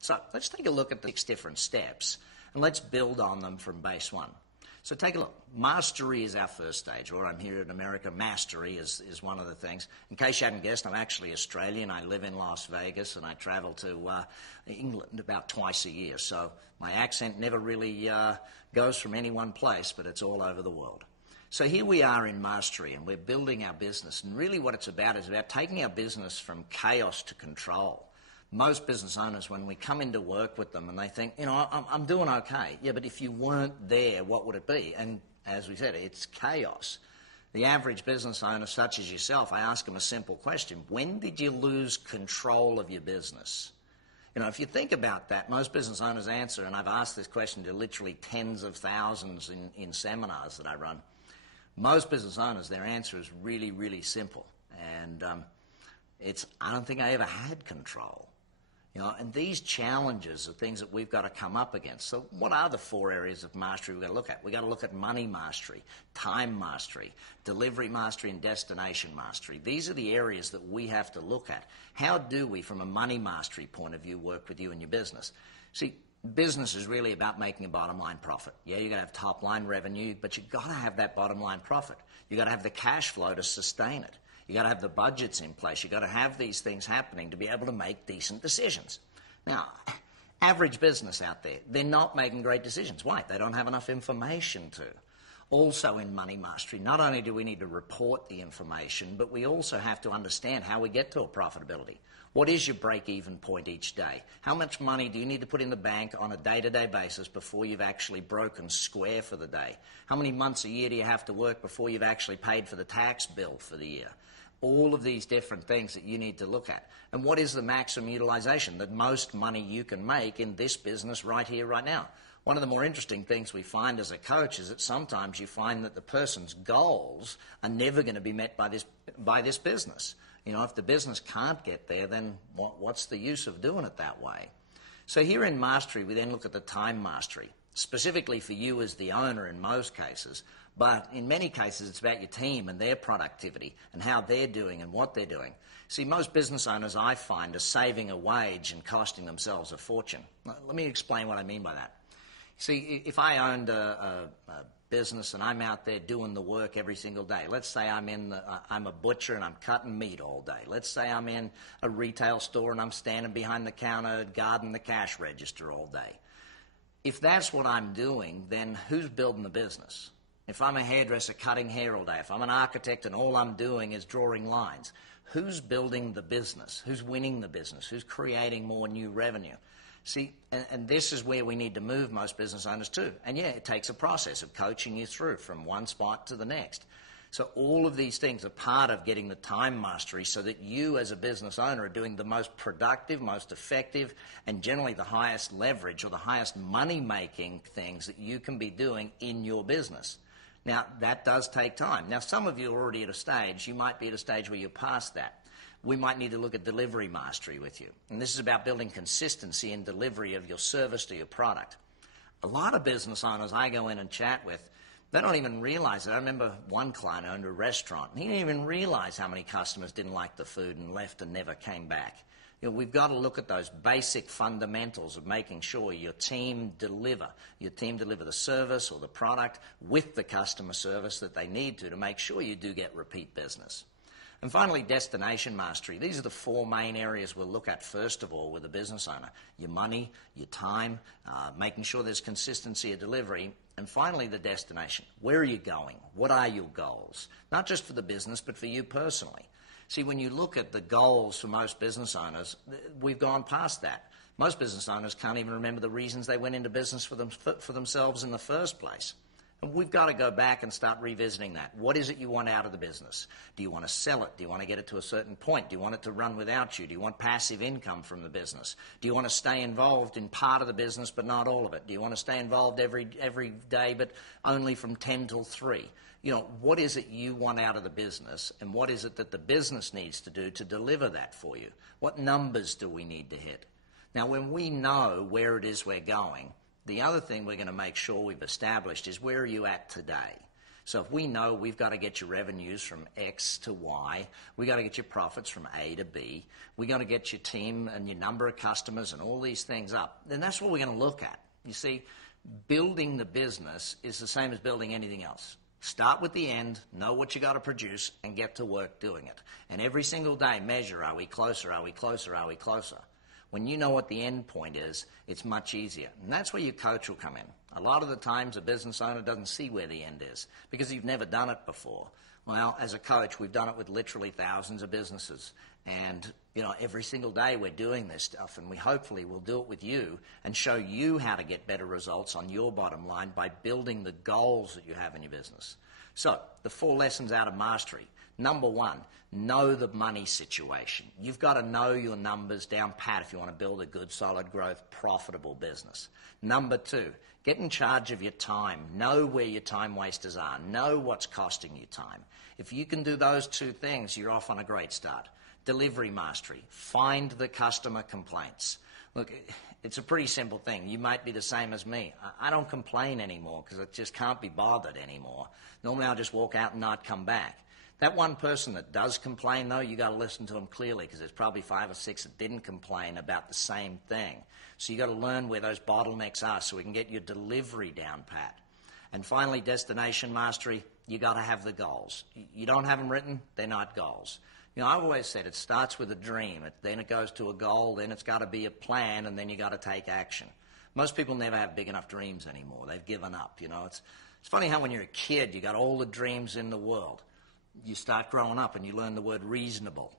So let's take a look at the 6 different steps, and let's build on them from base 1. So take a look. Mastery is our first stage, or I'm here in America. Mastery is one of the things. In case you hadn't guessed, I'm actually Australian. I live in Las Vegas, and I travel to England about twice a year. So my accent never really goes from any one place, but it's all over the world. So here we are in Mastery, and we're building our business. And really what it's about is about taking our business from chaos to control. Most business owners, when we come into work with them and they think, I'm doing okay. Yeah, but if you weren't there, what would it be? And as we said, it's chaos. The average business owner, such as yourself, I ask them a simple question. When did you lose control of your business? If you think about that, most business owners answer, and I've asked this question to literally tens of thousands in seminars that I run. Most business owners, their answer is really, really simple. And it's, I don't think I ever had control. And these challenges are things that we've got to come up against. So what are the 4 areas of mastery we've got to look at? We've got to look at money mastery, time mastery, delivery mastery, and destination mastery. These are the areas that we have to look at. How do we, from a money mastery point of view, work with you and your business? See, business is really about making a bottom line profit. Yeah, you've got to have top line revenue, but you've got to have that bottom line profit. You've got to have the cash flow to sustain it. You've got to have the budgets in place. You've got to have these things happening to be able to make decent decisions. Now, average business out there, they're not making great decisions. Why? They don't have enough information to. Also in money mastery, not only do we need to report the information, but we also have to understand how we get to a profitability. What is your break-even point each day? How much money do you need to put in the bank on a day-to-day basis before you've actually broken square for the day? How many months a year do you have to work before you've actually paid for the tax bill for the year? All of these different things that you need to look at. And what is the maximum utilization, the most money you can make in this business right here, right now? One of the more interesting things we find as a coach is that sometimes you find that the person's goals are never going to be met by this business. If the business can't get there, then what's the use of doing it that way? So here in Mastery, we then look at the time mastery, specifically for you as the owner in most cases. But in many cases, it's about your team and their productivity and how they're doing and what they're doing. See, most business owners, I find, are saving a wage and costing themselves a fortune. Let me explain what I mean by that. See, if I owned a business and I'm out there doing the work every single day, let's say I'm a butcher and I'm cutting meat all day. Let's say I'm in a retail store and I'm standing behind the counter guarding the cash register all day. If that's what I'm doing, then who's building the business? If I'm a hairdresser cutting hair all day, if I'm an architect and all I'm doing is drawing lines, who's building the business? Who's winning the business? Who's creating more new revenue? See, and this is where we need to move most business owners to. And yeah, it takes a process of coaching you through from one spot to the next. So all of these things are part of getting the time mastery so that you as a business owner are doing the most productive, most effective, and generally the highest leverage or the highest money-making things that you can be doing in your business. Now, that does take time. Now, some of you are already at a stage. You might be at a stage where you're past that. We might need to look at delivery mastery with you. And this is about building consistency in delivery of your service to your product. A lot of business owners I go in and chat with, they don't even realize it. I remember one client owned a restaurant. And he didn't even realize how many customers didn't like the food and left and never came back. We've got to look at those basic fundamentals of making sure your team deliver the service or the product with the customer service that they need to make sure you do get repeat business. And finally, destination mastery. These are the 4 main areas we'll look at first of all with a business owner. Your money, your time, making sure there's consistency of delivery, and finally the destination. Where are you going? What are your goals? Not just for the business, but for you personally. See, when you look at the goals for most business owners, we've gone past that. Most business owners can't even remember the reasons they went into business for themselves in the first place. And we've got to go back and start revisiting that. What is it you want out of the business? Do you want to sell it? Do you want to get it to a certain point? Do you want it to run without you? Do you want passive income from the business? Do you want to stay involved in part of the business but not all of it? Do you want to stay involved every day but only from 10 till 3? What is it you want out of the business, and what is it that the business needs to do to deliver that for you? What numbers do we need to hit? Now, when we know where it is we're going, the other thing we're going to make sure we've established is where are you at today? So if we know we've got to get your revenues from X to Y, we got to get your profits from A to B, we got to get your team and your number of customers and all these things up, then that's what we're going to look at. You see, building the business is the same as building anything else. Start with the end, know what you got to produce, and get to work doing it. And every single day measure, are we closer, are we closer, are we closer? When you know what the end point is, it's much easier. And that's where your coach will come in. A lot of the times a business owner doesn't see where the end is because you've never done it before. Well, as a coach, we've done it with literally thousands of businesses. And, every single day we're doing this stuff, and we hopefully will do it with you and show you how to get better results on your bottom line by building the goals that you have in your business. So, the 4 lessons out of mastery. Number 1, know the money situation. You've got to know your numbers down pat if you want to build a good, solid growth, profitable business. Number 2, get in charge of your time. Know where your time wasters are. Know what's costing you time. If you can do those 2 things, you're off on a great start. Delivery mastery. Find the customer complaints. Look, it's a pretty simple thing. You might be the same as me. I don't complain anymore because I just can't be bothered anymore. Normally I'll just walk out and not come back. That one person that does complain, though, you got to listen to them clearly because there's probably 5 or 6 that didn't complain about the same thing. So you got to learn where those bottlenecks are so we can get your delivery down pat. And finally, destination mastery, you got to have the goals. You don't have them written, they're not goals. I've always said it starts with a dream, then it goes to a goal, then it's got to be a plan, and then you got to take action. Most people never have big enough dreams anymore. They've given up. It's funny how when you're a kid, you got all the dreams in the world. You start growing up and you learn the word reasonable.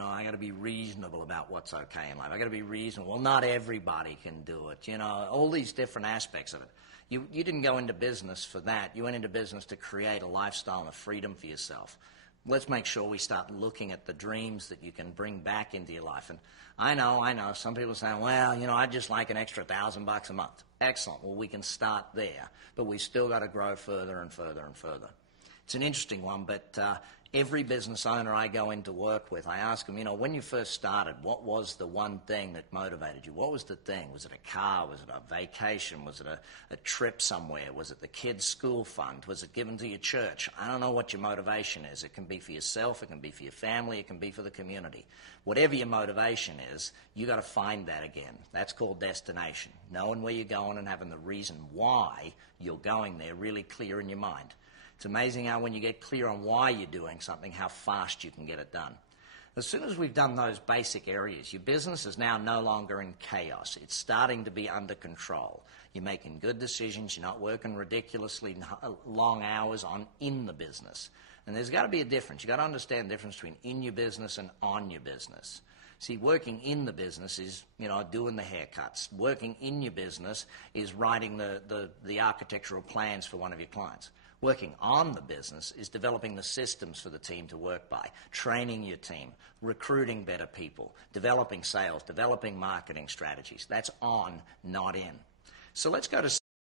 I got to be reasonable about what's okay in life. I got to be reasonable. Well, not everybody can do it. All these different aspects of it. You didn't go into business for that. You went into business to create a lifestyle and a freedom for yourself. Let's make sure we start looking at the dreams that you can bring back into your life. And I know, some people are saying, well, I'd just like an extra $1,000 a month. Excellent. Well, we can start there, but we still got to grow further and further and further. It's an interesting one, but every business owner I go into work with, I ask them, when you first started, what was the one thing that motivated you? What was the thing? Was it a car? Was it a vacation? Was it a trip somewhere? Was it the kids' school fund? Was it given to your church? I don't know what your motivation is. It can be for yourself. It can be for your family. It can be for the community. Whatever your motivation is, you got to find that again. That's called destination. Knowing where you're going and having the reason why you're going there really clear in your mind. It's amazing how when you get clear on why you're doing something, how fast you can get it done. As soon as we've done those basic areas, your business is now no longer in chaos. It's starting to be under control. You're making good decisions. You're not working ridiculously long hours in the business. And there's got to be a difference. You've got to understand the difference between in your business and on your business. See, working in the business is, doing the haircuts. Working in your business is writing the architectural plans for one of your clients. Working on the business is developing the systems for the team to work by, training your team, recruiting better people, developing sales, developing marketing strategies. That's on, not in. So let's go to